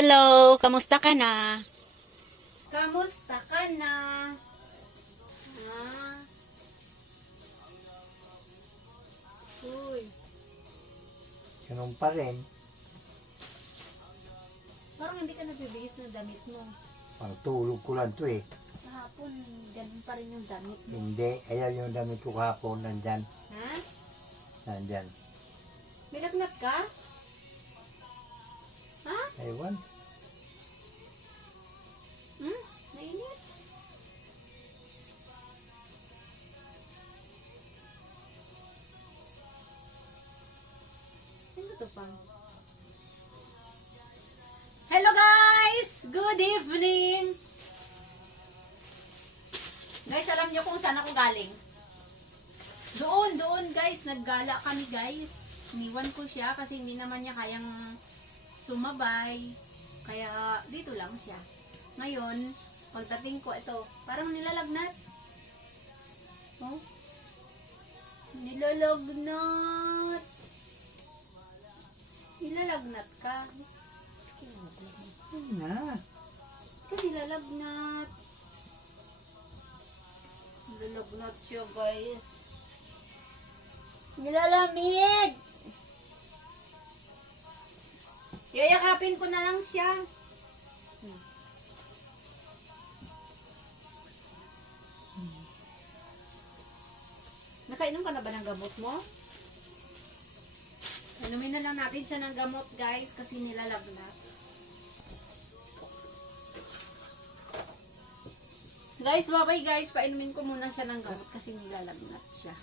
Hello, kamusta ka na? Kamusta ka na? Ah. Uy, Ganun pa rin. parang hindi ka nagbibihis ng damit mo. Pang tulog ko lang to eh. Kahapon, ganun pa rin yung damit mo. Hindi. Ayaw yung damit ko kahapon. Nandyan. Ha? Nandyan. May lagnat ka? Ha? Ewan. Hmm? Nainit? Ano to pa? Hello guys! Good evening! Guys, alam niyo kung saan ako galing? Doon guys. Naggala kami guys. Iniwan ko siya kasi hindi naman niya kayang sumabay. Kaya dito lang siya. Ngayon, pagdating ko, ito, parang nilalagnat. Oh? Nilalagnat. Nilalagnat ka. Ayun na. Ito nilalagnat. Nilalagnat siya guys. Nilalamig. Yayakapin ko na lang siya. Nakainom ka na ba ng gamot mo? Inumin na lang natin siya ng gamot guys kasi nilalagnat. Guys, bye guys. Painumin ko muna siya ng gamot kasi nilalagnat siya.